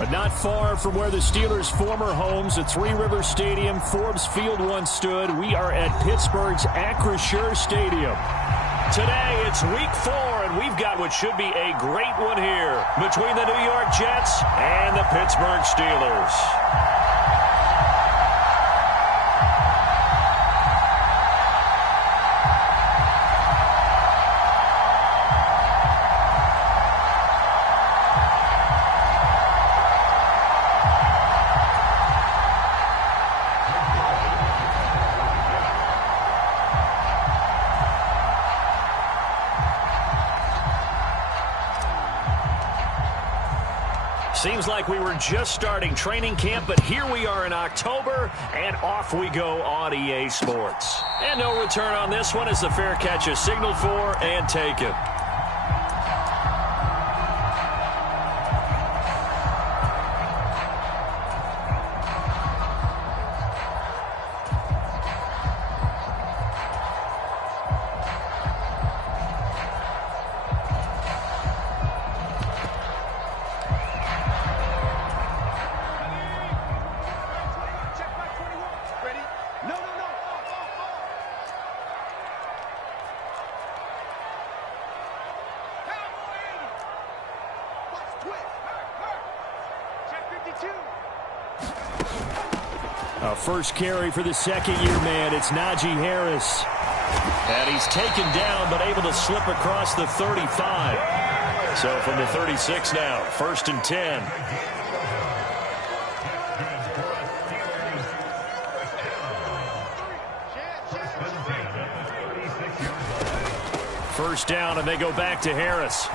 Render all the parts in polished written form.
But not far from where the Steelers' former homes at Three Rivers Stadium, Forbes Field once stood, we are at Pittsburgh's Acrisure Stadium. Today, it's Week 4, and we've got what should be a great one here between the New York Jets and the Pittsburgh Steelers. Seems like we were just starting training camp, but here we are in October, and off we go on EA Sports. And no return on this one as the fair catch is signaled for and taken. First carry for the second-year man. It's Najee Harris. And he's taken down, but able to slip across the 35. So from the 36 now, 1st and 10. First down, and they go back to Harris.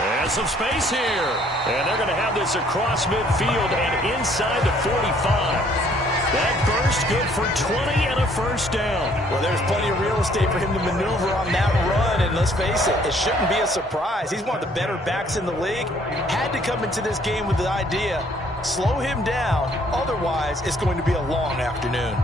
And some space here. And they're going to have this across midfield and inside the 45. That burst good for 20 and a first down. Well, there's plenty of real estate for him to maneuver on that run. And let's face it, it shouldn't be a surprise. He's one of the better backs in the league. Had to come into this game with the idea, slow him down. Otherwise, it's going to be a long afternoon.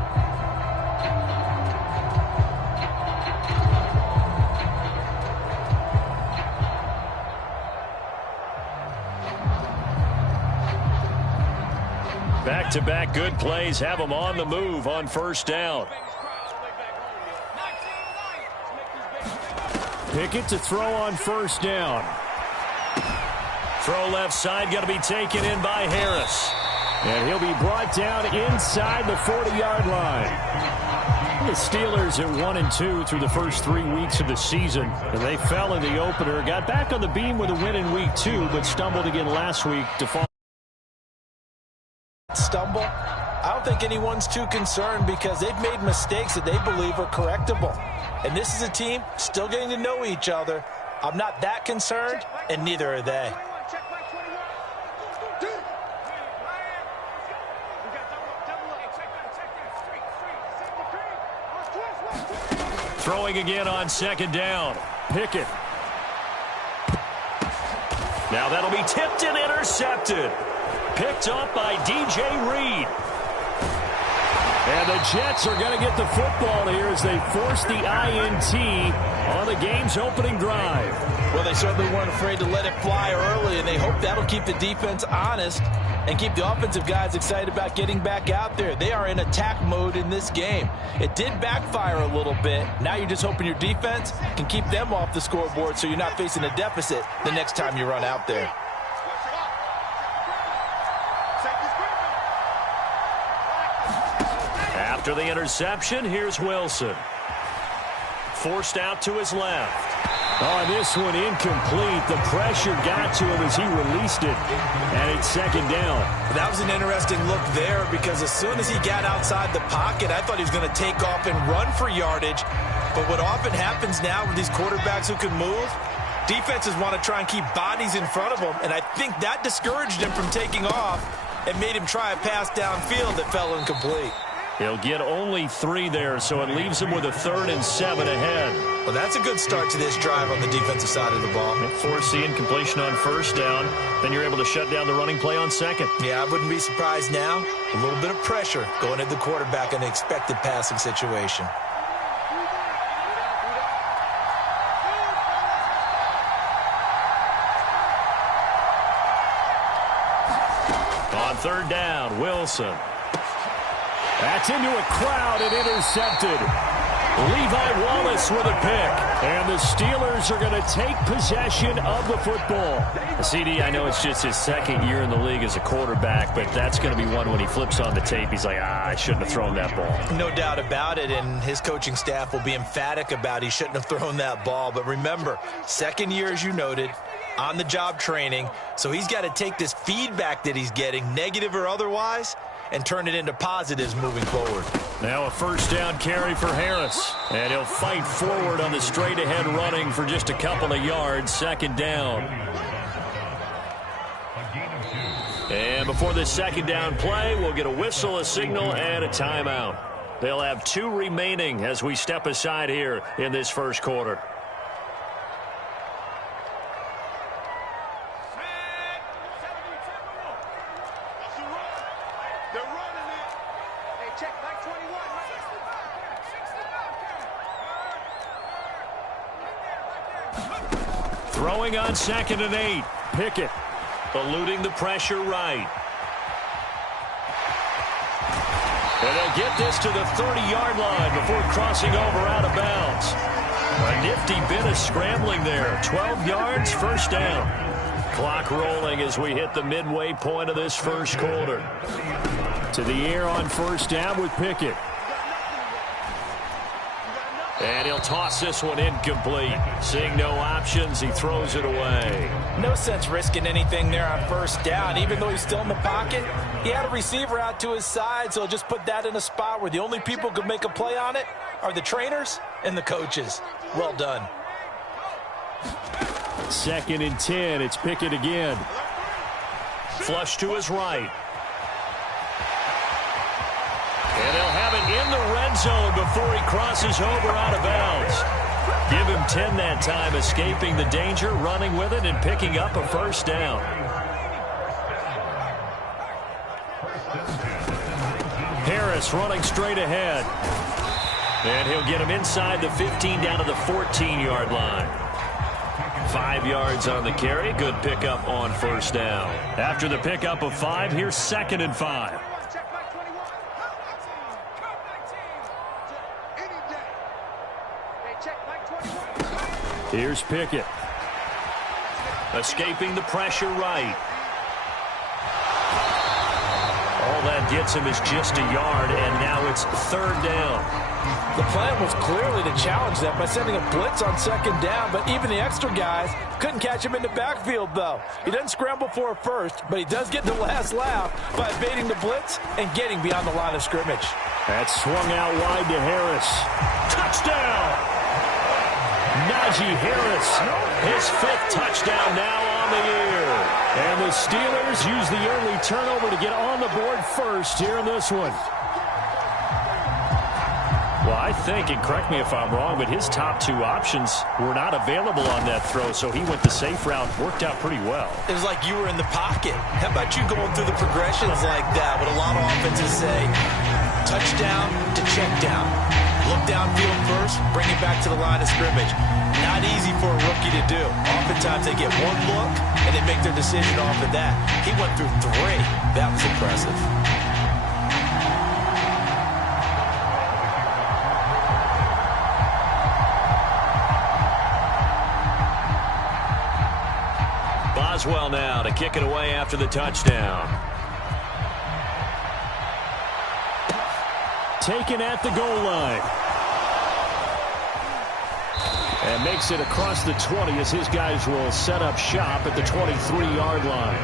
Back-to-back good plays have them on the move on first down. Pickett to throw on first down. Throw left side, going to be taken in by Harris. And he'll be brought down inside the 40-yard line. The Steelers at 1-2 through the first 3 weeks of the season. And they fell in the opener, got back on the beam with a win in week 2, but stumbled again last week to fall. Stumble, I don't think anyone's too concerned because they've made mistakes that they believe are correctable. And this is a team still getting to know each other. I'm not that concerned, and neither are they. Throwing again on second down. Pickett. Now that'll be tipped and intercepted. Picked up by DJ Reed. And the Jets are going to get the football here as they force the INT on the game's opening drive. Well, they certainly weren't afraid to let it fly early, and they hope that'll keep the defense honest and keep the offensive guys excited about getting back out there. They are in attack mode in this game. It did backfire a little bit. Now you're just hoping your defense can keep them off the scoreboard so you're not facing a deficit the next time you run out there. After the interception, here's Wilson. Forced out to his left. Oh, this one incomplete. The pressure got to him as he released it. And it's second down. That was an interesting look there because as soon as he got outside the pocket, I thought he was going to take off and run for yardage. But what often happens now with these quarterbacks who can move, defenses want to try and keep bodies in front of them. And I think that discouraged him from taking off and made him try a pass downfield that fell incomplete. He'll get only 3 there, so it leaves him with a 3rd and 7 ahead. Well, that's a good start to this drive on the defensive side of the ball. Force the incompletion on first down. Then you're able to shut down the running play on second. Yeah, I wouldn't be surprised now. A little bit of pressure going at the quarterback in an expected passing situation. Third down, Wilson. That's into a crowd and intercepted. Levi Wallace with a pick. And the Steelers are going to take possession of the football. CD, I know it's just his second year in the league as a quarterback, but that's going to be one when he flips on the tape. He's like, I shouldn't have thrown that ball. No doubt about it, and his coaching staff will be emphatic about he shouldn't have thrown that ball. But remember, second year, as you noted, on-the-job training, so he's got to take this feedback that he's getting, negative or otherwise, and turn it into positives moving forward. Now a first down carry for Harris. And he'll fight forward on the straight-ahead running for just a couple of yards. Second down. And before this second down play, we'll get a whistle, a signal, and a timeout. They'll have 2 remaining as we step aside here in this first quarter. Throwing on 2nd and 8. Pickett eluding the pressure right. And they'll get this to the 30-yard line before crossing over out of bounds. A nifty bit of scrambling there. 12 yards, first down. Clock rolling as we hit the midway point of this first quarter. To the air on first down with Pickett. And he'll toss this one incomplete. Seeing no options, he throws it away. No sense risking anything there on first down. Even though he's still in the pocket, he had a receiver out to his side, so he'll just put that in a spot where the only people who can make a play on it are the trainers and the coaches. Well done. 2nd and 10. It's Pickett again. Flush to his right. And they'll have it in the red zone before he crosses over out of bounds. Give him 10 that time, escaping the danger, running with it, and picking up a first down. Harris running straight ahead. And he'll get him inside the 15 down to the 14-yard line. 5 yards on the carry. Good pickup on first down. After the pickup of 5, here's 2nd and 5. Here's Pickett. Escaping the pressure right. All that gets him is just a yard, and now it's 3rd down. The plan was clearly to challenge them by sending a blitz on 2nd down, but even the extra guys couldn't catch him in the backfield, though. He doesn't scramble for a first, but he does get the last laugh by evading the blitz and getting beyond the line of scrimmage. That's swung out wide to Harris. Touchdown! Najee Harris, his 5th touchdown now on the year. And the Steelers use the early turnover to get on the board first here in this one. Well, I think, and correct me if I'm wrong, but his top 2 options were not available on that throw, so he went the safe route. Worked out pretty well. It was like you were in the pocket. How about you going through the progressions like that? What a lot of offenses say, touchdown to check down. Look downfield first, bring it back to the line of scrimmage. Not easy for a rookie to do. Oftentimes they get one look and they make their decision off of that. He went through 3. That was impressive. Boswell now to kick it away after the touchdown. Taken at the goal line. And makes it across the 20 as his guys will set up shop at the 23-yard line.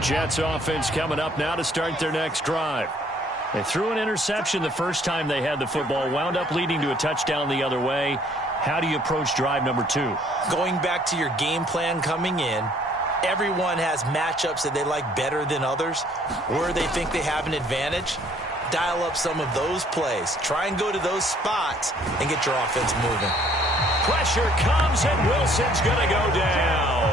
Jets offense coming up now to start their next drive. They threw an interception the first time they had the football, wound up leading to a touchdown the other way. How do you approach drive number 2? Going back to your game plan coming in, everyone has matchups that they like better than others. Where they think they have an advantage, dial up some of those plays. Try and go to those spots and get your offense moving. pressure comes, and Wilson's going to go down.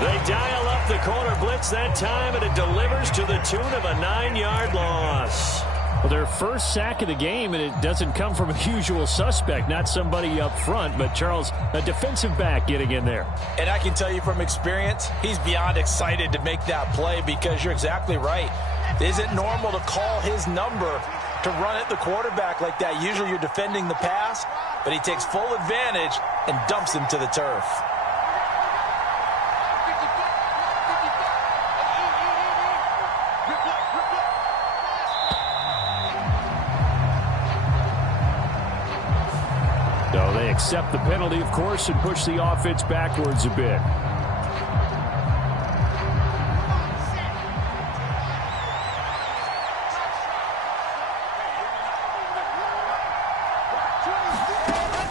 They dial up the corner blitz that time, and it delivers to the tune of a 9-yard loss. Well, their first sack of the game, and it doesn't come from a usual suspect, not somebody up front, but Charles, a defensive back getting in there. And I can tell you from experience, he's beyond excited to make that play because you're exactly right. It isn't normal to call his number to run at the quarterback like that. Usually you're defending the pass, but he takes full advantage and dumps him to the turf. So they accept the penalty, of course, and push the offense backwards a bit.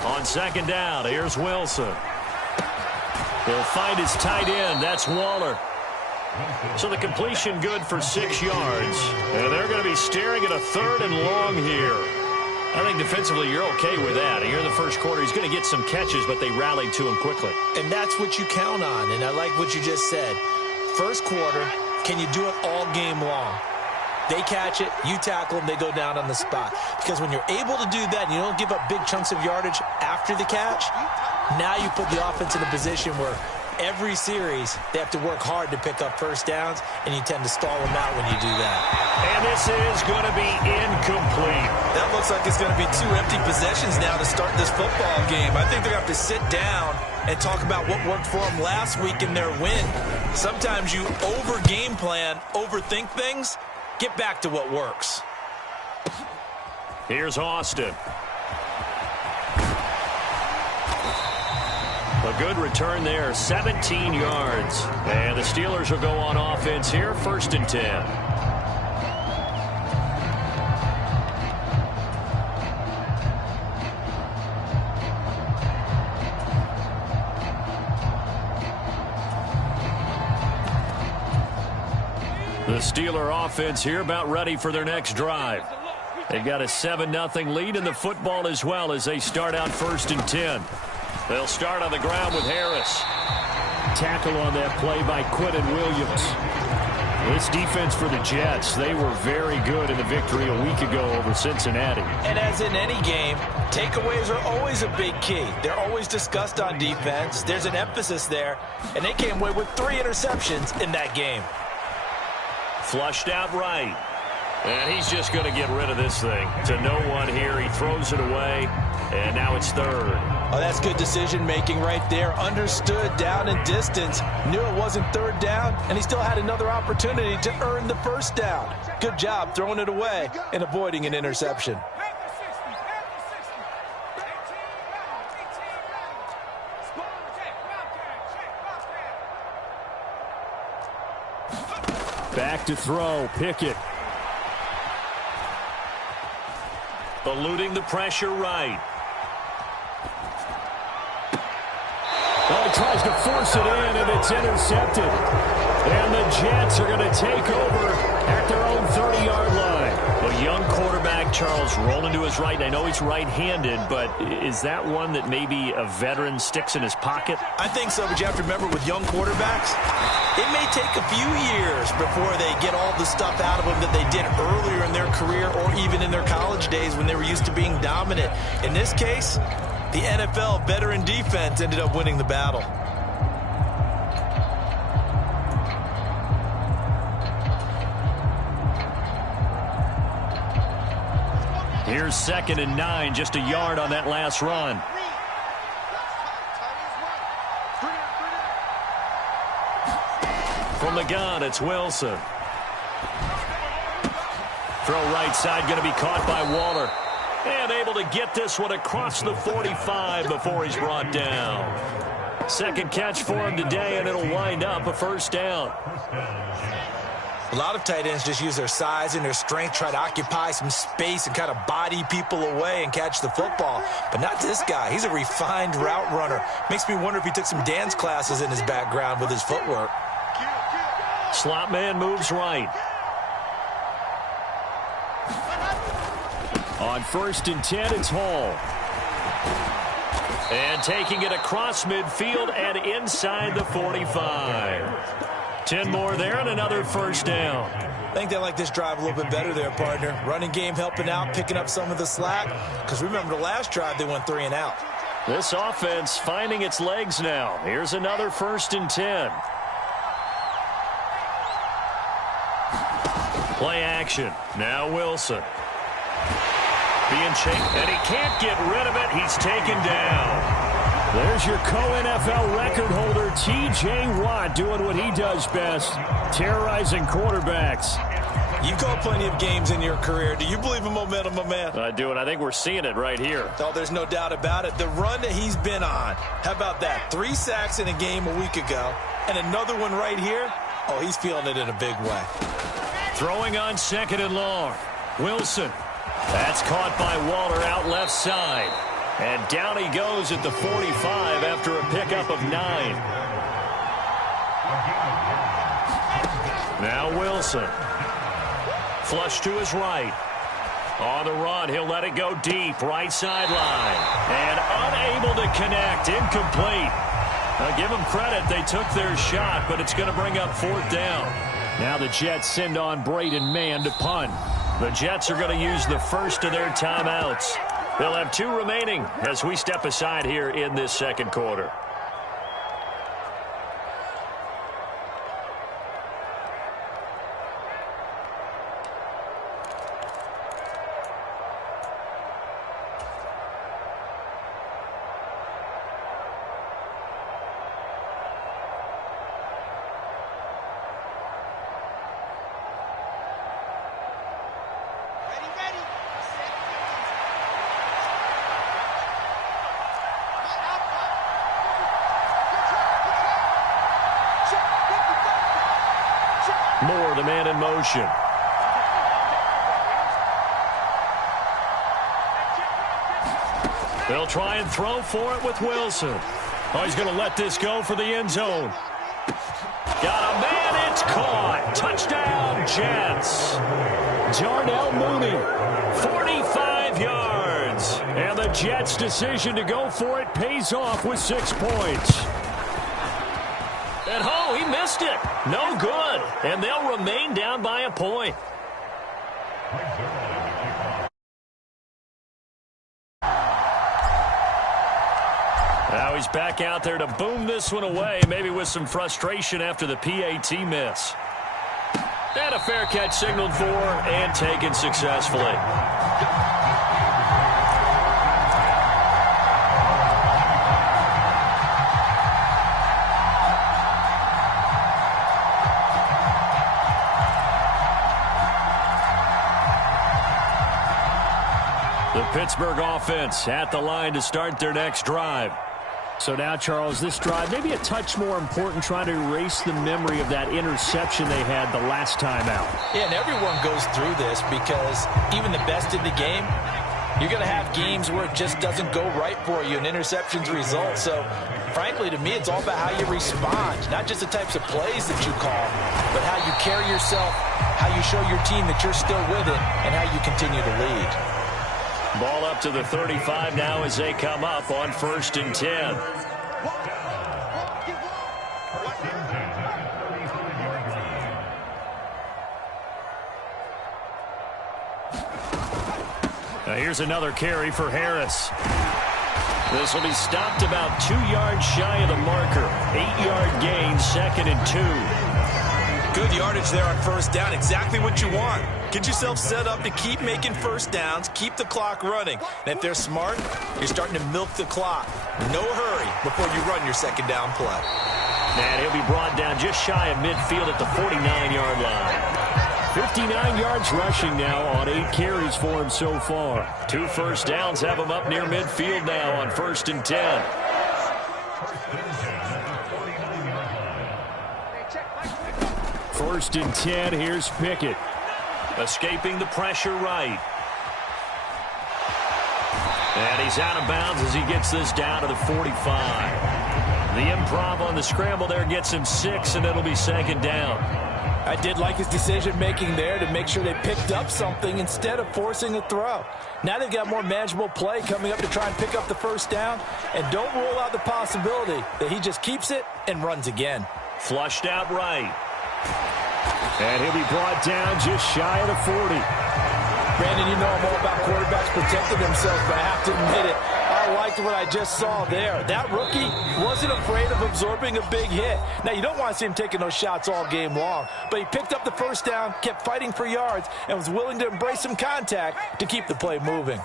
On second down, here's Wilson. He'll find his tight end. That's Waller. So the completion good for 6 yards. And they're going to be staring at a 3rd and long here. I think defensively you're okay with that. Here in the first quarter, he's going to get some catches, but they rallied to him quickly. And that's what you count on, and I like what you just said. First quarter, can you do it all game long? They catch it, you tackle them, they go down on the spot. Because when you're able to do that and you don't give up big chunks of yardage after the catch, now you put the offense in a position where every series they have to work hard to pick up first downs, and you tend to stall them out when you do that. And this is going to be incomplete. That looks like it's going to be 2 empty possessions now to start this football game. I think they're going to have to sit down and talk about what worked for them last week in their win. Sometimes you over-game plan, overthink things. Get back to what works. Here's Austin. A good return there, 17 yards. And the Steelers will go on offense here, 1st and 10. The Steeler offense here about ready for their next drive. They've got a 7-0 lead in the football as well as they start out 1st and 10. They'll start on the ground with Harris. Tackle on that play by Quinton Williams. This defense for the Jets, they were very good in the victory a week ago over Cincinnati. And as in any game, takeaways are always a big key. They're always discussed on defense. There's an emphasis there, and they came away with 3 interceptions in that game. Flushed out right. And he's just going to get rid of this thing. To no one here. He throws it away, and now it's 3rd. Oh, that's good decision-making right there. Understood down and distance. Knew it wasn't 3rd down, and he still had another opportunity to earn the 1st down. Good job throwing it away and avoiding an interception. Back to throw, Pickett. Eluding the pressure right. Well, he tries to force it in, and it's intercepted. And the Jets are going to take over at their own 30-yard line. A young quarterback, Charles, rolling to his right. I know he's right-handed, but is that one that maybe a veteran sticks in his pocket? I think so, but you have to remember with young quarterbacks, it may take a few years before they get all the stuff out of them that they did earlier in their career or even in their college days when they were used to being dominant. In this case, the NFL veteran defense ended up winning the battle. Here's 2nd and 9, just a yard on that last run. From the gun, it's Wilson. Throw right side, going to be caught by Waller. And able to get this one across the 45 before he's brought down. 2nd catch for him today, and it'll wind up a 1st down. A lot of tight ends just use their size and their strength, try to occupy some space and kind of body people away and catch the football. But not this guy. He's a refined route runner. Makes me wonder if he took some dance classes in his background with his footwork. Slot man moves right. On 1st and 10, it's Hall. And taking it across midfield and inside the 45. 10 more there and another first down. I think they like this drive a little bit better there, partner. Running game helping out, picking up some of the slack. Because remember the last drive, they went 3 and out. This offense finding its legs now. Here's another 1st and 10. Play action. Now Wilson. Being chased, and he can't get rid of it. He's taken down. There's your co-NFL record holder, T.J. Watt, doing what he does best, terrorizing quarterbacks. You've called plenty of games in your career. Do you believe in momentum, my man? I do, and I think we're seeing it right here. Oh, there's no doubt about it. The run that he's been on. How about that? 3 sacks in a game a week ago, and another one right here. Oh, he's feeling it in a big way. Throwing on 2nd and long. Wilson. That's caught by Waller out left side. And down he goes at the 45 after a pickup of 9. Now Wilson. Flush to his right. On the run, he'll let it go deep. Right sideline. And unable to connect. Incomplete. Now give them credit. They took their shot, but it's going to bring up 4th down. Now the Jets send on Braden Mann to punt. The Jets are going to use the first of their timeouts. They'll have 2 remaining as we step aside here in this second quarter. Moore, the man in motion. They'll try and throw for it with Wilson. Oh, he's going to let this go for the end zone. Got a man, it's caught. Touchdown, Jets. Darnell Mooney, 45 yards. And the Jets' decision to go for it pays off with 6 points. And oh, he missed it. No good. And they'll remain down by a point. Now he's back out there to boom this one away, maybe with some frustration after the PAT miss. And a fair catch signaled for and taken successfully. The Pittsburgh offense at the line to start their next drive. So now, Charles, this drive maybe a touch more important, trying to erase the memory of that interception they had the last time out. Yeah, and everyone goes through this because even the best in the game, you're going to have games where it just doesn't go right for you and interceptions result. So, frankly, to me, it's all about how you respond, not just the types of plays that you call, but how you carry yourself, how you show your team that you're still with it, and how you continue to lead. Ball up to the 35 now as they come up on 1st and 10. Now here's another carry for Harris. This will be stopped about 2 yards shy of the marker. 8-yard gain, 2nd and 2. Good yardage there on 1st down. Exactly what you want. Get yourself set up to keep making 1st downs, keep the clock running. And if they're smart, you're starting to milk the clock. No hurry before you run your 2nd down play. And he'll be brought down just shy of midfield at the 49-yard line. 59 yards rushing now on 8 carries for him so far. 2 1st downs have him up near midfield now on 1st and 10. First and 10, here's Pickett. Escaping the pressure right. And he's out of bounds as he gets this down to the 45. The improv on the scramble there gets him 6, and it'll be 2nd down. I did like his decision-making there to make sure they picked up something instead of forcing a throw. Now they've got more manageable play coming up to try and pick up the first down, and don't rule out the possibility that he just keeps it and runs again. Flushed out right. And he'll be brought down just shy of the 40. Brandon, you know I'm all about quarterbacks protecting themselves, but I have to admit it. I liked what I just saw there. That rookie wasn't afraid of absorbing a big hit. Now, you don't want to see him taking those shots all game long, but he picked up the first down, kept fighting for yards, and was willing to embrace some contact to keep the play moving.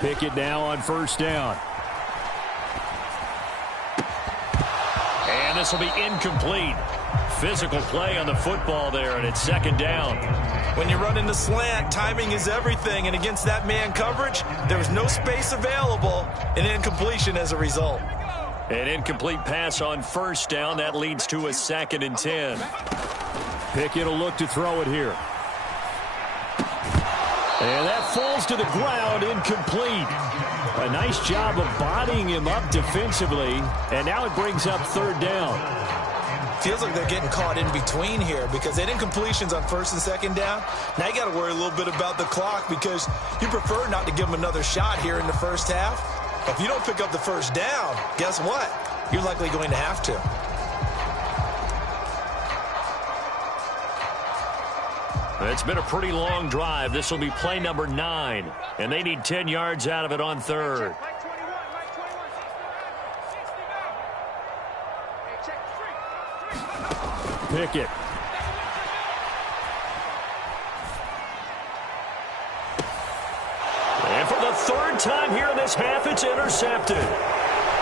Pickett now on first down. And this will be incomplete. Physical play on the football there, and it's second down. When you run in the slant, timing is everything, and against that man coverage, there was no space available, and incompletion as a result. An incomplete pass on first down. That leads to a 2nd and 10. Pickett will look to throw it here. And that falls to the ground, incomplete. A nice job of bodying him up defensively, and now it brings up third down. Feels like they're getting caught in between here because they had incompletions on first and second down. Now you got to worry a little bit about the clock because you prefer not to give them another shot here in the first half. If you don't pick up the first down, guess what? You're likely going to have to. It's been a pretty long drive. This will be play number 9, and they need 10 yards out of it on third. Pickett. And for the third time here in this half, it's intercepted.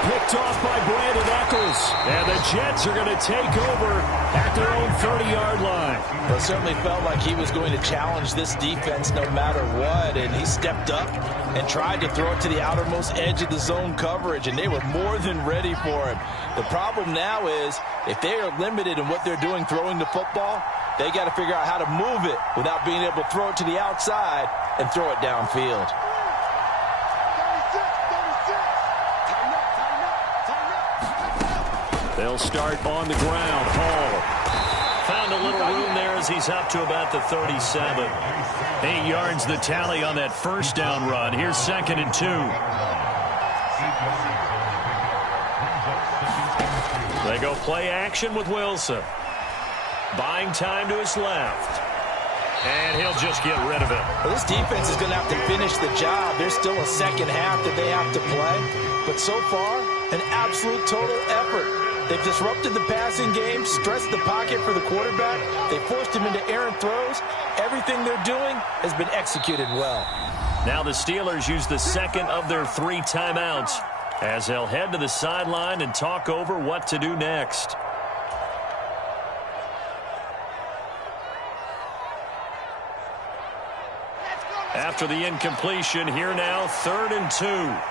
Picked off by Brandon Echols. And the Jets are going to take over at their own 30-yard line. Well, it certainly felt like he was going to challenge this defense no matter what, and he stepped up and tried to throw it to the outermost edge of the zone coverage, and they were more than ready for him. The problem now is if they are limited in what they're doing throwing the football, they got to figure out how to move it without being able to throw it to the outside and throw it downfield. They'll start on the ground. Hall found a little room there as he's up to about the 37. 8 yards the tally on that first down run. Here's 2nd and 2. They go play action with Wilson. Buying time to his left. And he'll just get rid of it. Well, this defense is going to have to finish the job. There's still a second half that they have to play. But so far, an absolute total effort. They've disrupted the passing game, stressed the pocket for the quarterback. They forced him into errant throws. Everything they're doing has been executed well. Now the Steelers use the second of their 3 timeouts as they'll head to the sideline and talk over what to do next. After the incompletion, here now, 3rd and 2.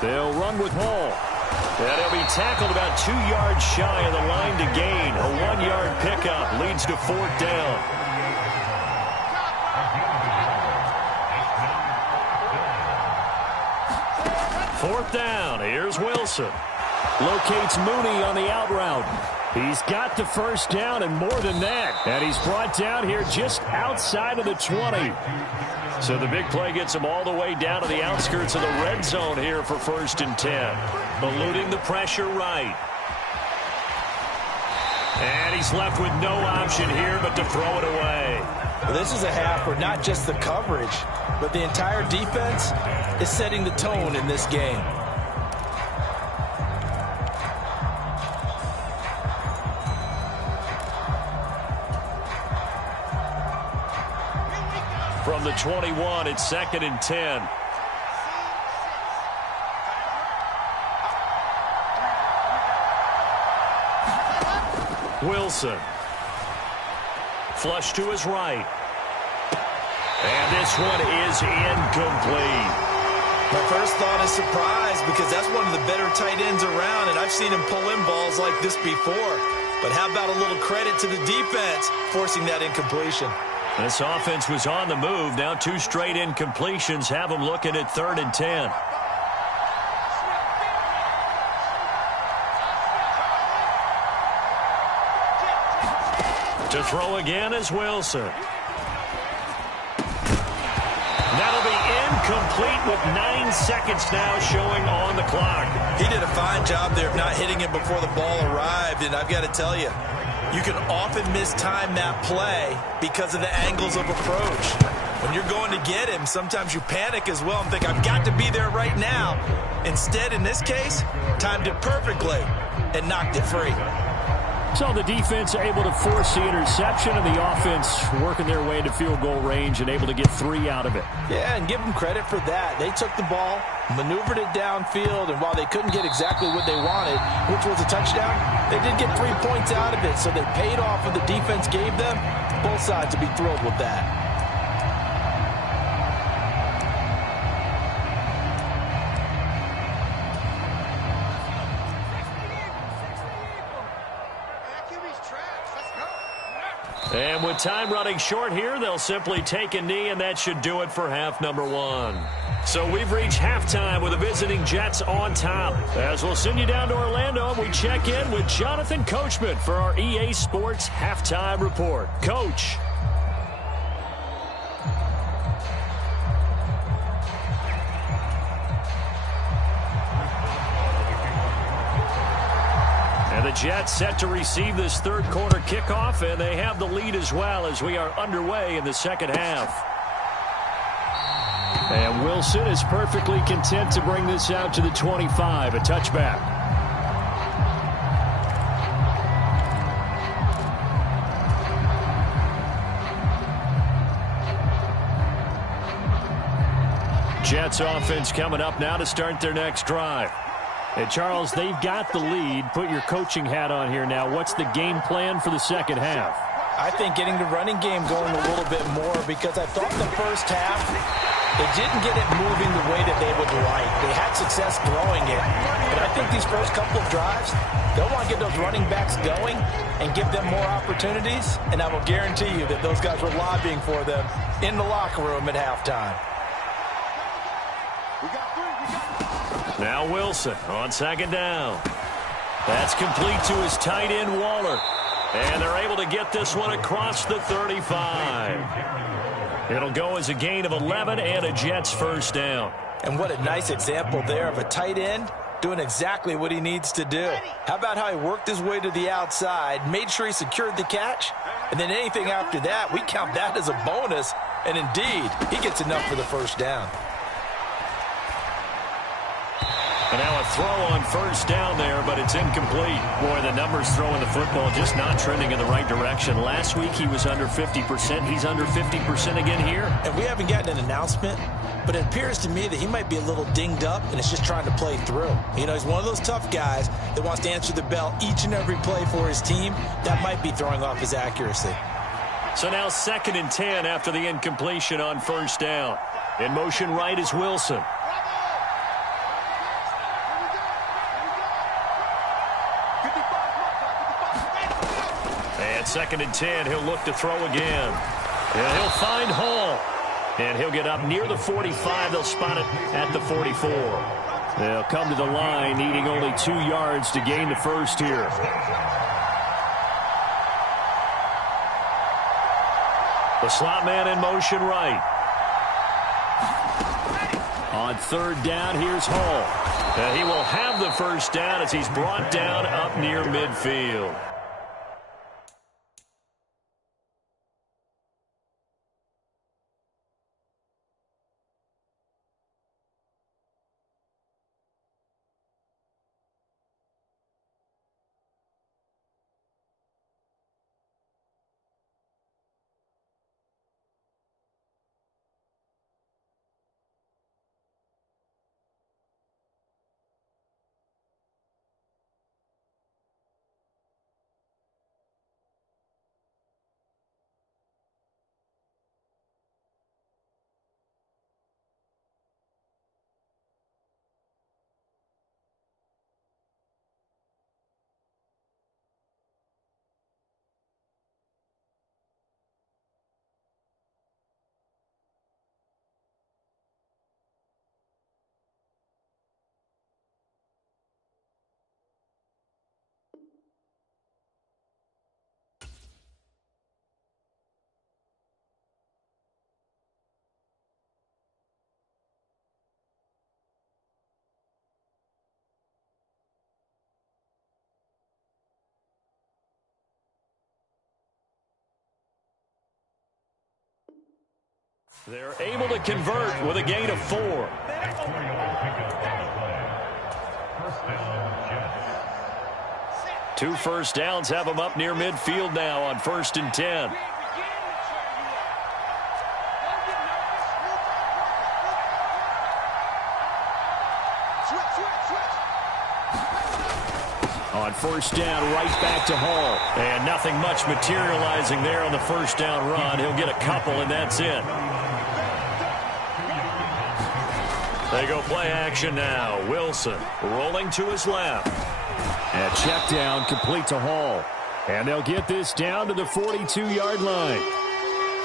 They'll run with Hall. And he'll be tackled about 2 yards shy of the line to gain. A 1-yard pickup leads to 4th down. Fourth down. Here's Wilson. Locates Mooney on the out route. He's got the first down and more than that. And he's brought down here just outside of the 20. So the big play gets him all the way down to the outskirts of the red zone here for 1st and 10. Eluding the pressure right. And he's left with no option here but to throw it away. Well, this is a half where not just the coverage, but the entire defense is setting the tone in this game. From the 21, it's 2nd and 10. Wilson. Flush to his right. And this one is incomplete. My first thought is surprise because that's one of the better tight ends around, and I've seen him pull in balls like this before. But how about a little credit to the defense forcing that incompletion? This offense was on the move. Now 2 straight incompletions have them looking at 3rd and 10. To throw again is Wilson. That'll be incomplete with 9 seconds now showing on the clock. He did a fine job there of not hitting it before the ball arrived, and I've got to tell you, you can often mistime that play because of the angles of approach. When you're going to get him, sometimes you panic as well and think, I've got to be there right now. Instead, in this case, timed it perfectly and knocked it free. So the defense able to force the interception, and the offense working their way into field goal range and able to get 3 out of it. Yeah, and give them credit for that. They took the ball, maneuvered it downfield, and while they couldn't get exactly what they wanted, which was a touchdown, they did get 3 points out of it, so they paid off what the defense gave them. Both sides will be thrilled with that. And with time running short here, they'll simply take a knee, and that should do it for half number 1. So we've reached halftime with the visiting Jets on top. As we'll send you down to Orlando, we check in with Jonathan Coachman for our EA Sports Halftime Report. Coach. And the Jets set to receive this 3rd quarter kickoff, and they have the lead as well as we are underway in the 2nd half. And Wilson is perfectly content to bring this out to the 25, a touchback. Jets offense coming up now to start their next drive. And Charles, they've got the lead. Put your coaching hat on here now. What's the game plan for the 2nd half? I think getting the running game going a little bit more, because I thought the first half, they didn't get it moving the way that they would like. They had success throwing it. But I think these first couple of drives, they'll want to get those running backs going and give them more opportunities. And I will guarantee you that those guys were lobbying for them in the locker room at halftime. Now Wilson on 2nd down. That's complete to his tight end, Waller. And they're able to get this one across the 35. It'll go as a gain of 11 and a Jets 1st down. And what a nice example there of a tight end doing exactly what he needs to do. How about how he worked his way to the outside, made sure he secured the catch, and then anything after that, we count that as a bonus. And indeed, he gets enough for the 1st down. And now a throw on 1st down there, but it's incomplete. Boy, the numbers throwing the football just not trending in the right direction. Last week he was under 50%. He's under 50% again here. And we haven't gotten an announcement, but it appears to me that he might be a little dinged up and is just trying to play through. You know, he's one of those tough guys that wants to answer the bell each and every play for his team. That might be throwing off his accuracy. So now 2nd and 10 after the incompletion on 1st down. In motion right is Wilson. And 2nd and 10, he'll look to throw again. And he'll find Hall. And he'll get up near the 45. They'll spot it at the 44. They'll come to the line, needing only 2 yards to gain the 1st here. The slot man in motion right. On 3rd down, here's Hall. And he will have the 1st down as he's brought down up near midfield. They're able to convert with a gain of 4. Two first downs have them up near midfield now on 1st and 10. On 1st down, right back to Hall. And nothing much materializing there on the 1st down run. He'll get a couple, and that's it. They go play action now. Wilson rolling to his left. And check down complete to Hall. And they'll get this down to the 42-yard line.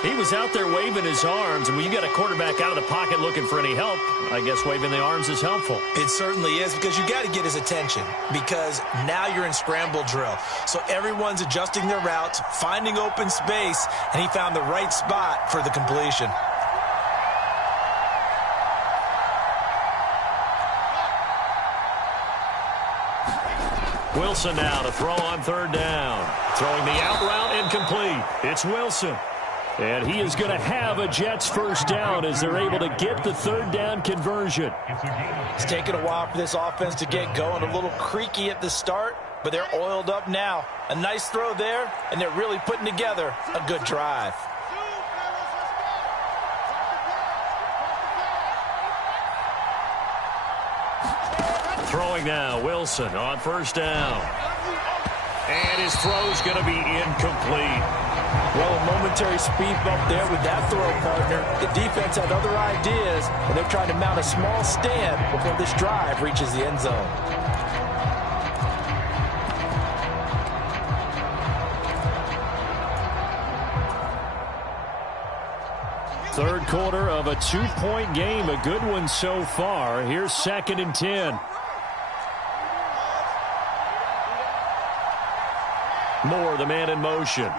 He was out there waving his arms, and when you get a quarterback out of the pocket looking for any help, I guess waving the arms is helpful. It certainly is, because you got to get his attention, because now you're in scramble drill. So everyone's adjusting their routes, finding open space, and he found the right spot for the completion. Wilson now to throw on 3rd down. Throwing the out route incomplete. It's Wilson. And he is going to have a Jets 1st down as they're able to get the 3rd down conversion. It's taken a while for this offense to get going. A little creaky at the start, but they're oiled up now. A nice throw there, and they're really putting together a good drive. Throwing now, Wilson on 1st down. And his throw's going to be incomplete. Well, a momentary speed bump there with that throw, partner. The defense had other ideas, and they're trying to mount a small stand before this drive reaches the end zone. Third quarter of a 2-point game. A good one so far. Here's 2nd and 10. Moore, the man in motion.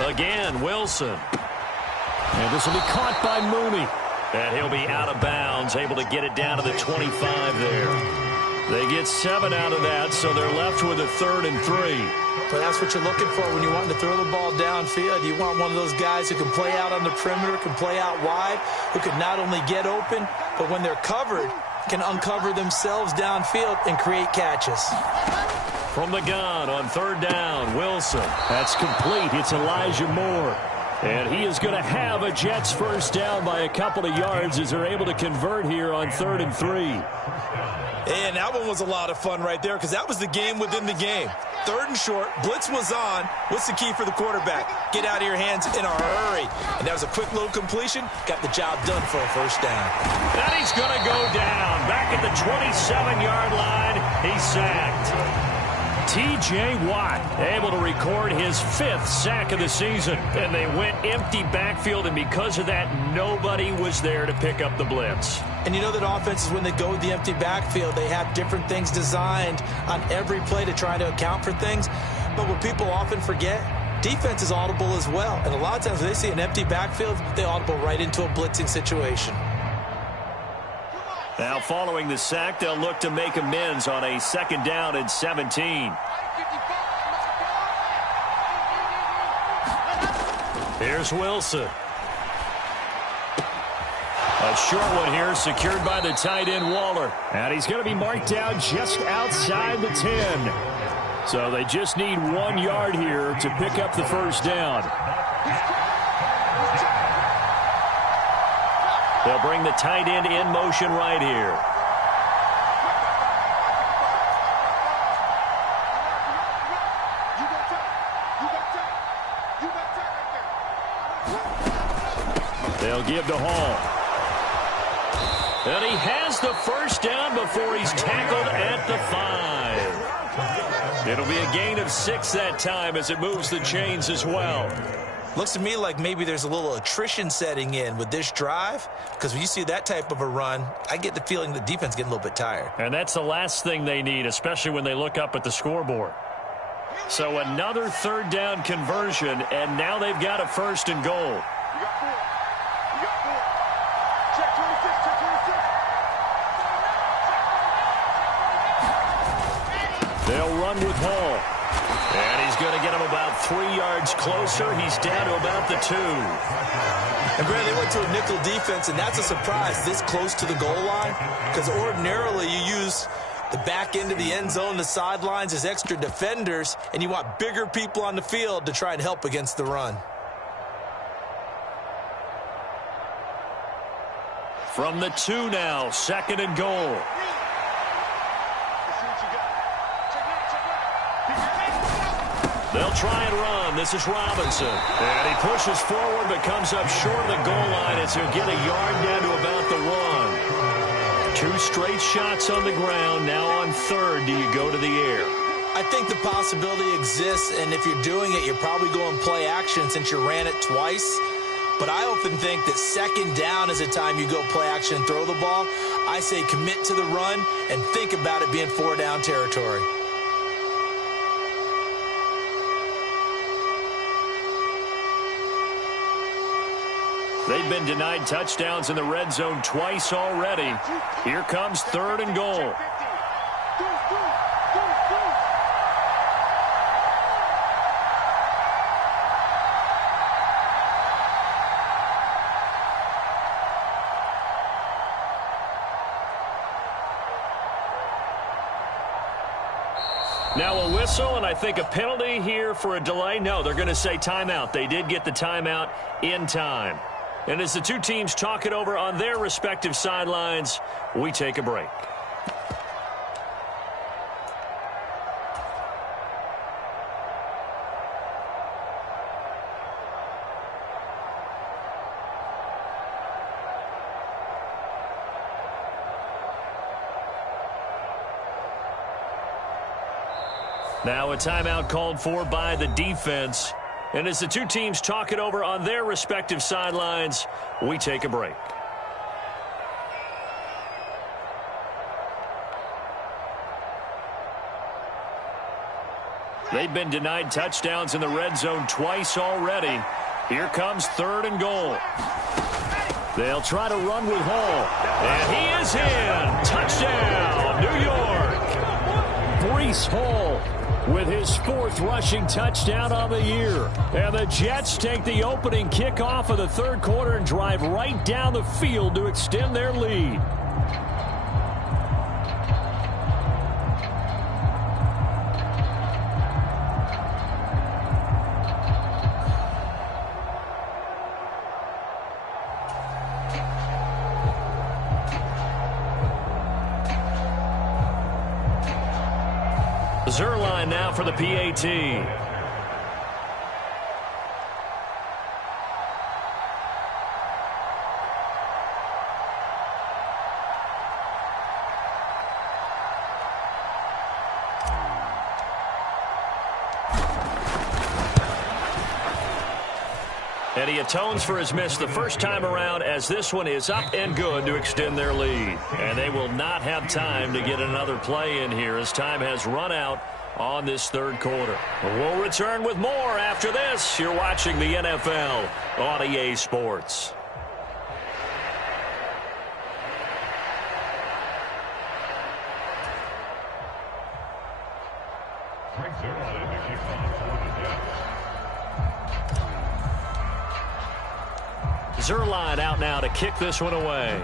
Again, Wilson. And this will be caught by Mooney. And he'll be out of bounds, able to get it down to the 25 there. They get 7 out of that, so they're left with a 3rd and 3. But that's what you're looking for when you want to throw the ball downfield. You want one of those guys who can play out on the perimeter, can play out wide, who can not only get open, but when they're covered, can uncover themselves downfield and create catches. From the gun on 3rd down, Wilson. That's complete. It's Elijah Moore. And he is going to have a Jets 1st down by a couple of yards as they're able to convert here on 3rd and 3. And that one was a lot of fun right there, because that was the game within the game. 3rd and short, blitz was on. What's the key for the quarterback? Get out of your hands in a hurry. And that was a quick little completion. Got the job done for a 1st down. And he's going to go down. Back at the 27-yard line, he's sacked. T.J. Watt able to record his 5th sack of the season. And they went empty backfield, and because of that, nobody was there to pick up the blitz. And you know that offenses, when they go with the empty backfield, they have different things designed on every play to try to account for things. But what people often forget, defense is audible as well. And a lot of times when they see an empty backfield, they audible right into a blitzing situation. Now following the sack, they'll look to make amends on a 2nd down and 17. Here's Wilson. A short one here, secured by the tight end Waller. And he's going to be marked down just outside the 10. So they just need 1 yard here to pick up the 1st down. They'll bring the tight end in motion right here. They'll give to Hall. And he has the 1st down before he's tackled at the 5. It'll be a gain of 6 that time as it moves the chains as well. Looks to me like maybe there's a little attrition setting in with this drive, because when you see that type of a run, I get the feeling the defense getting a little bit tired. And that's the last thing they need, especially when they look up at the scoreboard. So another 3rd down conversion, and now they've got a 1st and goal. They'll run with Hall. And he's going to get him about 3 yards closer. He's down to about the 2. And, Brad, they went to a nickel defense, and that's a surprise this close to the goal line, because ordinarily you use the back end of the end zone, the sidelines as extra defenders, and you want bigger people on the field to try and help against the run. From the 2 now, 2nd and goal. They'll try and run. This is Robinson. And he pushes forward but comes up short of the goal line as he'll get a yard down to about the 1. 2 straight shots on the ground. Now on 3rd, do you go to the air? I think the possibility exists, and if you're doing it, you're probably going play action since you ran it twice. But I often think that 2nd down is a time you go play action and throw the ball. I say commit to the run and think about it being 4-down territory. They've been denied touchdowns in the red zone twice already. Here comes 3rd and goal. Now a whistle, and I think a penalty here for a delay. No, they're going to say timeout. They did get the timeout in time. And as the 2 teams talk it over on their respective sidelines, we take a break. Now a timeout called for by the defense. And as the 2 teams talk it over on their respective sidelines, we take a break. They've been denied touchdowns in the red zone twice already. Here comes 3rd and goal. They'll try to run with Hall. And he is in. Touchdown, New York. Breece Hall with his 4th rushing touchdown on the year. And the Jets take the opening kickoff of the 3rd quarter and drive right down the field to extend their lead. Zuerlein now for the PAT. And he atones for his miss the first time around, as this one is up and good to extend their lead. And they will not have time to get another play in here as time has run out on this 3rd quarter. We'll return with more after this. You're watching the NFL on EA Sports. Zuerlein out now to kick this one away.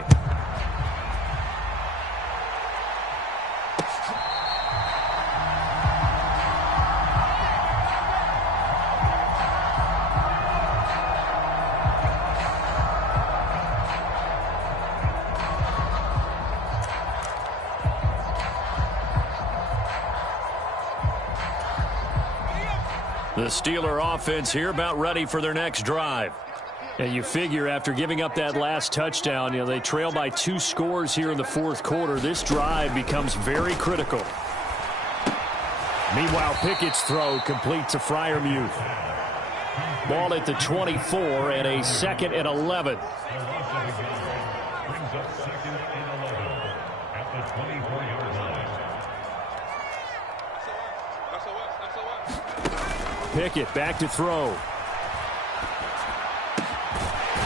The Steeler offense here about ready for their next drive. And you figure after giving up that last touchdown, they trail by 2 scores here in the 4th quarter. This drive becomes very critical. Meanwhile, Pickett's throw complete to Freiermuth. Ball at the 24 and a 2nd and 11. Pickett back to throw.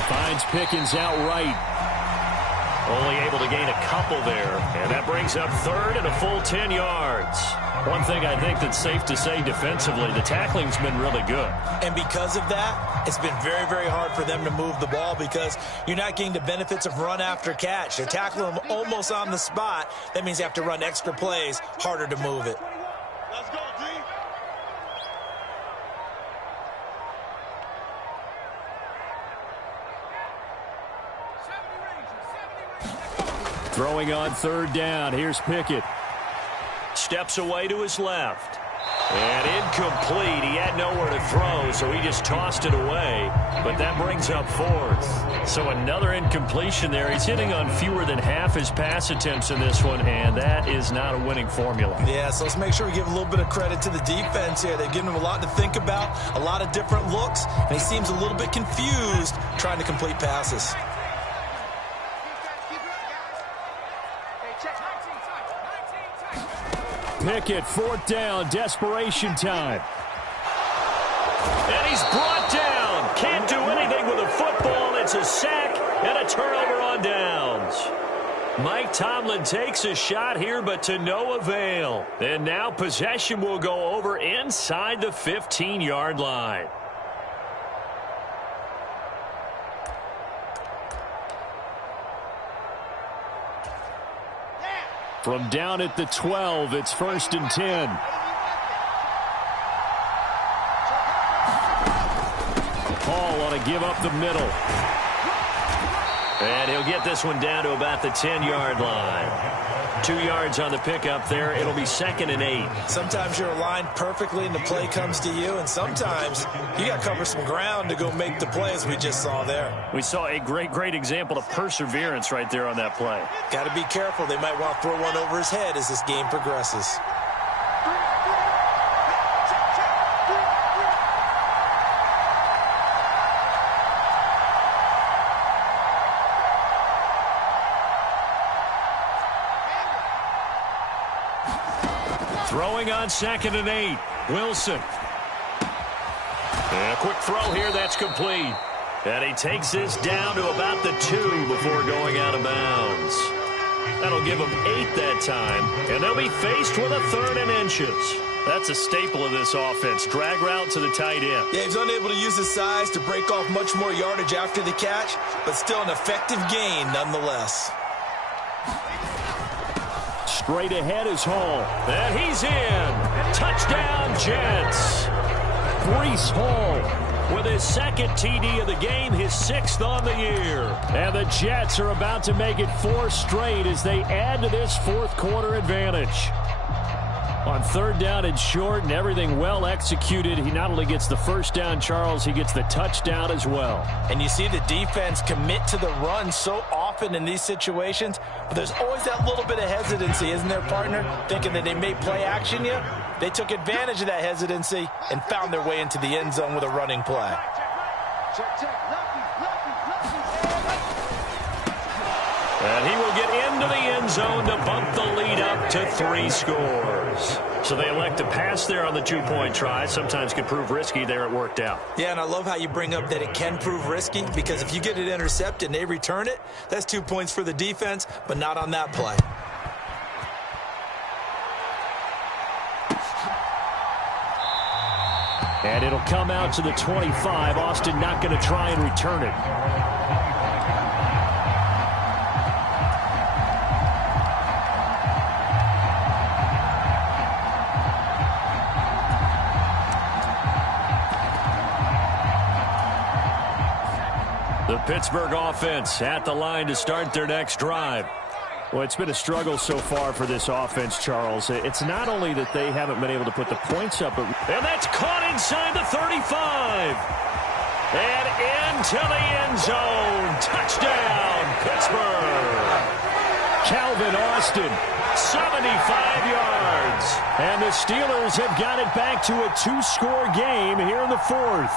Finds Pickens outright. Only able able to gain a couple there. And that brings up third and a full 10 yards. One thing I think that's safe to say defensively, the tackling's been really good. And because of that, it's been very, very hard for them to move the ball because you're not getting the benefits of run after catch. They're tackling them almost on the spot. That means you have to run extra plays, harder to move it. Let's go, D. Throwing on third down. Here's Pickett. Steps away to his left. And incomplete. He had nowhere to throw, so he just tossed it away. But that brings up fourth. So another incompletion there. He's hitting on fewer than half his pass attempts in this one, and that is not a winning formula. Yeah, so let's make sure we give a little bit of credit to the defense here. They've given him a lot to think about, a lot of different looks, and he seems a little bit confused trying to complete passes. Pickett, fourth down, desperation time. And he's brought down. Can't do anything with a football. It's a sack and a turnover on downs. Mike Tomlin takes a shot here, but to no avail. And now possession will go over inside the 15-yard line. From down at the 12, it's 1st and 10. Hall on a give up the middle. And he'll get this one down to about the 10-yard line. 2 yards on the pickup there. It'll be 2nd and 8. Sometimes you're aligned perfectly and the play comes to you, and sometimes you got to cover some ground to go make the play, as we just saw there. We saw a great example of perseverance right there on that play. Got to be careful. They might want to throw one over his head as this game progresses. Throwing on 2nd and 8. Wilson. And a quick throw here. That's complete. And he takes this down to about the 2 before going out of bounds. That'll give them 8 that time. And they'll be faced with a 3rd and inches. That's a staple of this offense. Drag route to the tight end. Yeah, he's unable to use his size to break off much more yardage after the catch, but still an effective gain nonetheless. Straight ahead is Hall. And he's in. Touchdown, Jets. Breece Hall with his 2nd TD of the game, his 6th on the year. And the Jets are about to make it 4 straight as they add to this 4th quarter advantage. On 3rd down and short and everything well executed, he not only gets the 1st down, Charles, he gets the touchdown as well. And you see the defense commit to the run so often in these situations, but there's always that little bit of hesitancy, isn't there, partner? Thinking that they may play action you. They took advantage of that hesitancy and found their way into the end zone with a running play. And he will get into the end zone to bump the lead up to 3 scores. So they elect to pass there on the 2-point try. Sometimes could prove risky. There it worked out. Yeah, and I love how you bring up that it can prove risky, because if you get it intercepted and they return it, that's 2 points for the defense, but not on that play. And it'll come out to the 25. Austin not going to try and return it. The Pittsburgh offense at the line to start their next drive. Well, it's been a struggle so far for this offense, Charles. It's not only that they haven't been able to put the points up, but... And that's caught inside the 35. And into the end zone. Touchdown, Pittsburgh. Calvin Austin. 75 yards. And the Steelers have got it back to a 2-score game here in the 4th.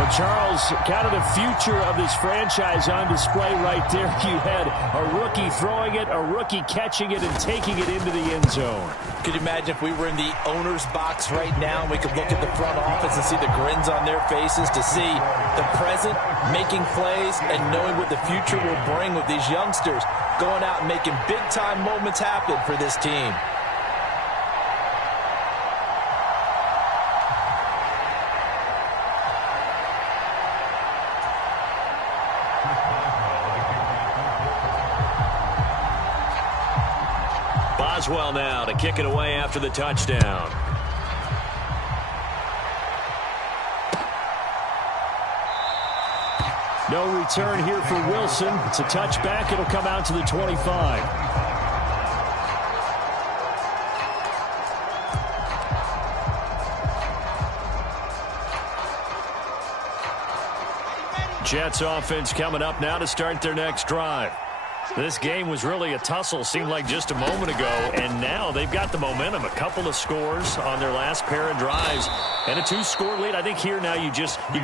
Well, Charles, kind of the future of this franchise on display right there. You had a rookie throwing it, a rookie catching it, and taking it into the end zone. Could you imagine if we were in the owner's box right now and we could look at the front office and see the grins on their faces, to see the present making plays and knowing what the future will bring with these youngsters going out and making big-time moments happen for this team. Boswell now to kick it away after the touchdown. No return here for Wilson. It's a touchback. It'll come out to the 25. Jets offense coming up now to start their next drive. This game was really a tussle, seemed like just a moment ago, and now they've got the momentum. A couple of scores on their last pair of drives, and a 2-score lead. I think here now you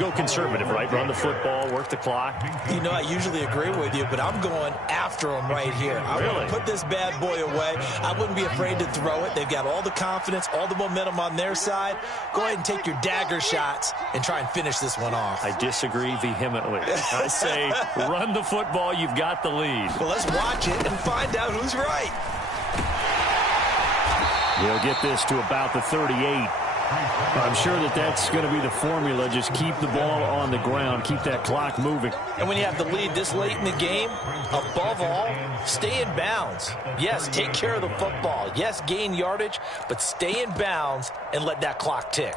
go conservative, right? Run the football, work the clock. You know, I usually agree with you, but I'm going after them right here. I want to put this bad boy away. I wouldn't be afraid to throw it. They've got all the confidence, all the momentum on their side. Go ahead and take your dagger shots and try and finish this one off. I disagree vehemently. I say run the football. You've got the lead. Well, let's watch it and find out who's right. They'll get this to about the 38. I'm sure that's going to be the formula. Just keep the ball on the ground. Keep that clock moving. And when you have the lead this late in the game, above all, stay in bounds. Yes, take care of the football. Yes, gain yardage, but stay in bounds and let that clock tick.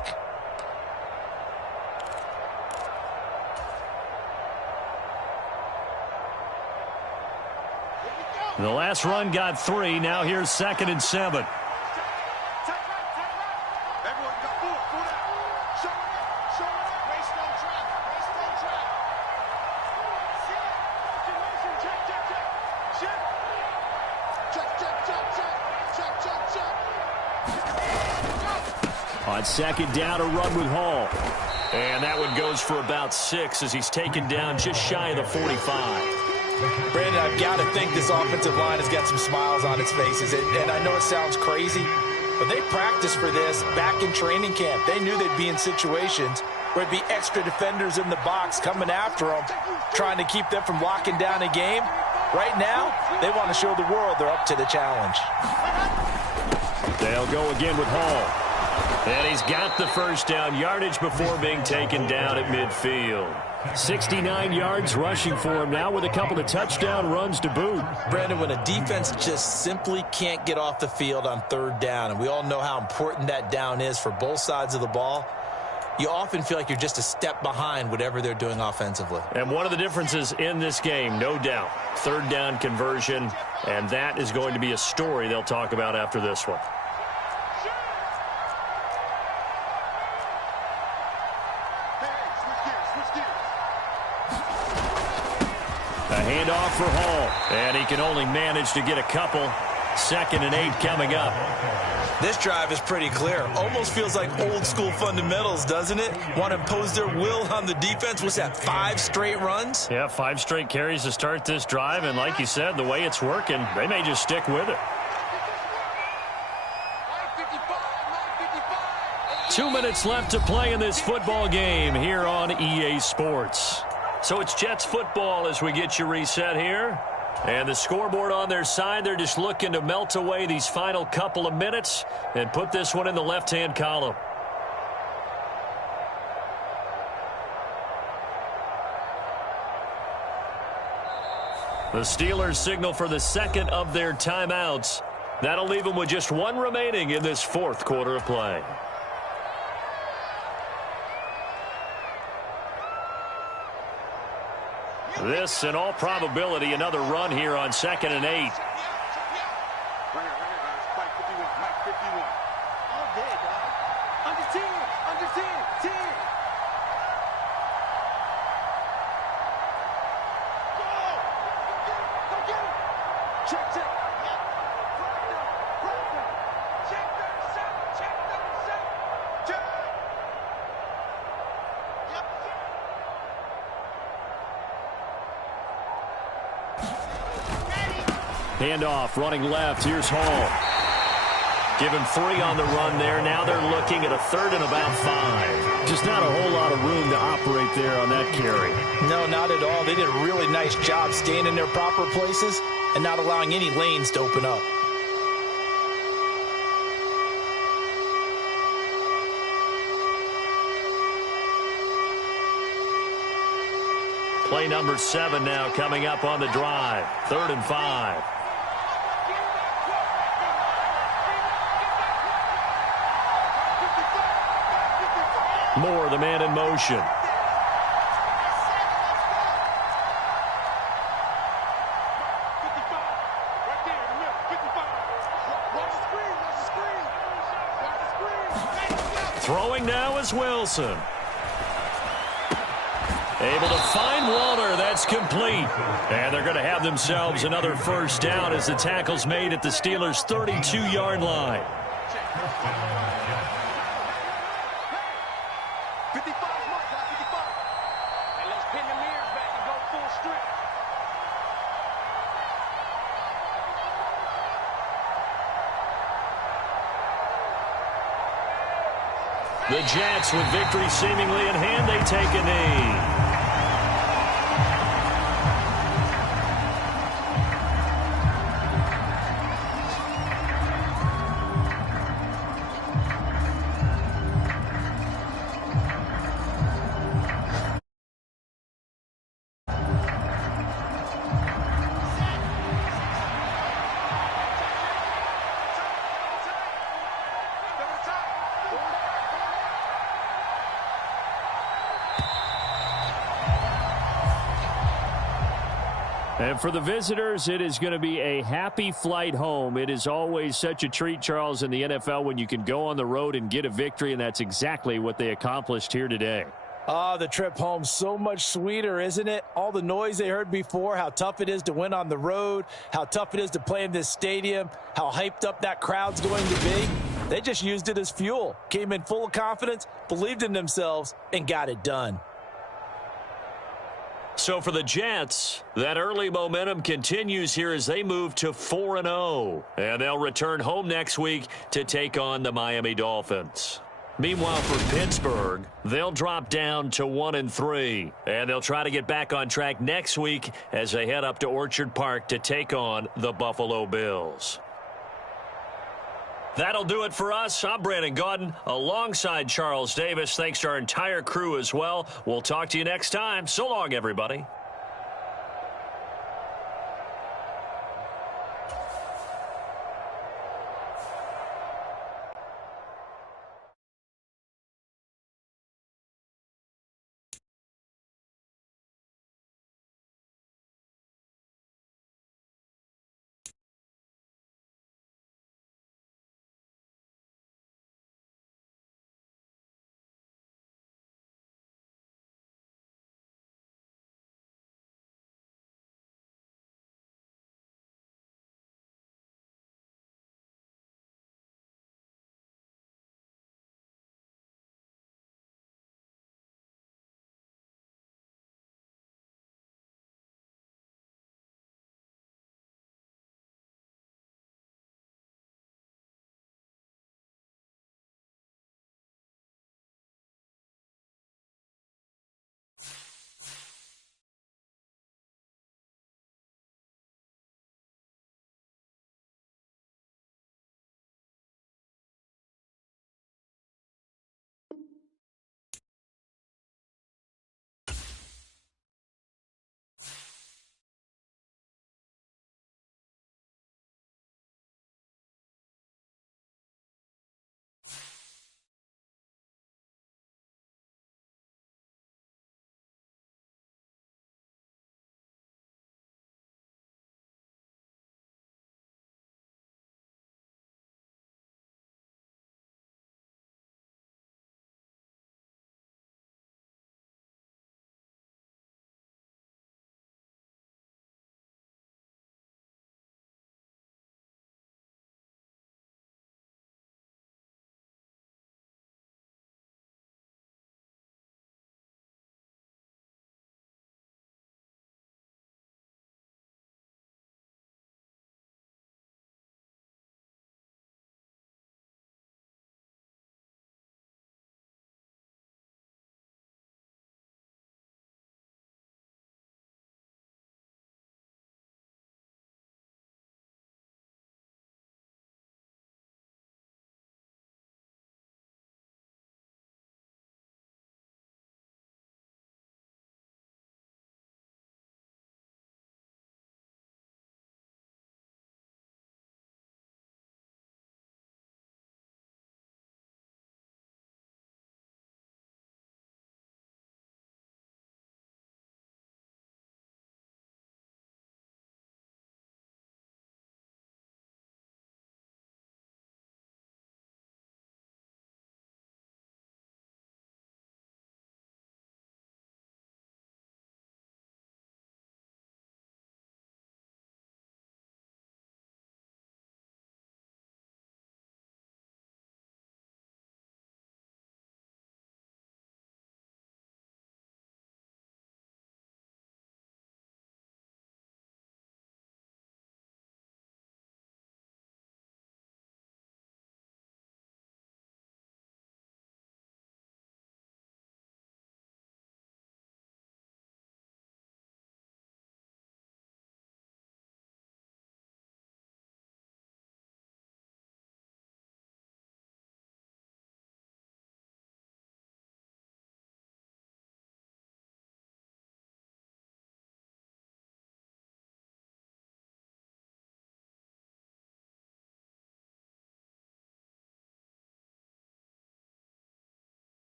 The last run got 3. Now here's 2nd and 7. On 2nd down, a run with Hall. And that one goes for about 6 as he's taken down just shy of the 45. Brandon, I've got to think this offensive line has got some smiles on its faces. And I know it sounds crazy, but they practiced for this back in training camp. They knew they'd be in situations where it'd be extra defenders in the box coming after them, trying to keep them from locking down a game. Right now, they want to show the world they're up to the challenge. They'll go again with Hall. And he's got the first down yardage before being taken down at midfield. 69 yards rushing for him now with a couple of touchdown runs to boot. Brandon, when a defense just simply can't get off the field on 3rd down, and we all know how important that down is for both sides of the ball, you often feel like you're just a step behind whatever they're doing offensively. And one of the differences in this game, no doubt, 3rd down conversion, and that is going to be a story they'll talk about after this one. Handoff for Hall. And he can only manage to get a couple. 2nd and 8 coming up. This drive is pretty clear. Almost feels like old school fundamentals, doesn't it? Want to impose their will on the defense. What's that, 5 straight runs? Yeah, 5 straight carries to start this drive. And like you said, the way it's working, they may just stick with it. 2 minutes left to play in this football game here on EA Sports. So it's Jets football as we get you reset here. And the scoreboard on their side, they're just looking to melt away these final couple of minutes and put this one in the left-hand column. The Steelers signal for the 2nd of their timeouts. That'll leave them with just 1 remaining in this 4th quarter of play. This, in all probability, another run here on 2nd and 8. Handoff, running left. Here's Hall. Give him 3 on the run there. Now they're looking at a 3rd and about 5. Just not a whole lot of room to operate there on that carry. No, not at all. They did a really nice job staying in their proper places and not allowing any lanes to open up. Play number 7 now coming up on the drive. 3rd and 5. Moore, the man in motion. Throwing now is Wilson. Able to find Waller. That's complete. And they're going to have themselves another first down as the tackle's made at the Steelers' 32-yard line. 55 mark, 55. And let's pin the mirrors back and go full strip. The Jets, with victory seemingly in hand, they take a knee. And for the visitors, it is going to be a happy flight home. It is always such a treat, Charles, in the NFL when you can go on the road and get a victory, and that's exactly what they accomplished here today. The trip home, so much sweeter, isn't it? All the noise they heard before, how tough it is to win on the road, how tough it is to play in this stadium, how hyped up that crowd's going to be. They just used it as fuel, came in full of confidence, believed in themselves, and got it done. So for the Jets, that early momentum continues here as they move to 4-0. And they'll return home next week to take on the Miami Dolphins. Meanwhile, for Pittsburgh, they'll drop down to 1-3. And they'll try to get back on track next week as they head up to Orchard Park to take on the Buffalo Bills. That'll do it for us. I'm Brandon Gaudin alongside Charles Davis. Thanks to our entire crew as well. We'll talk to you next time. So long, everybody.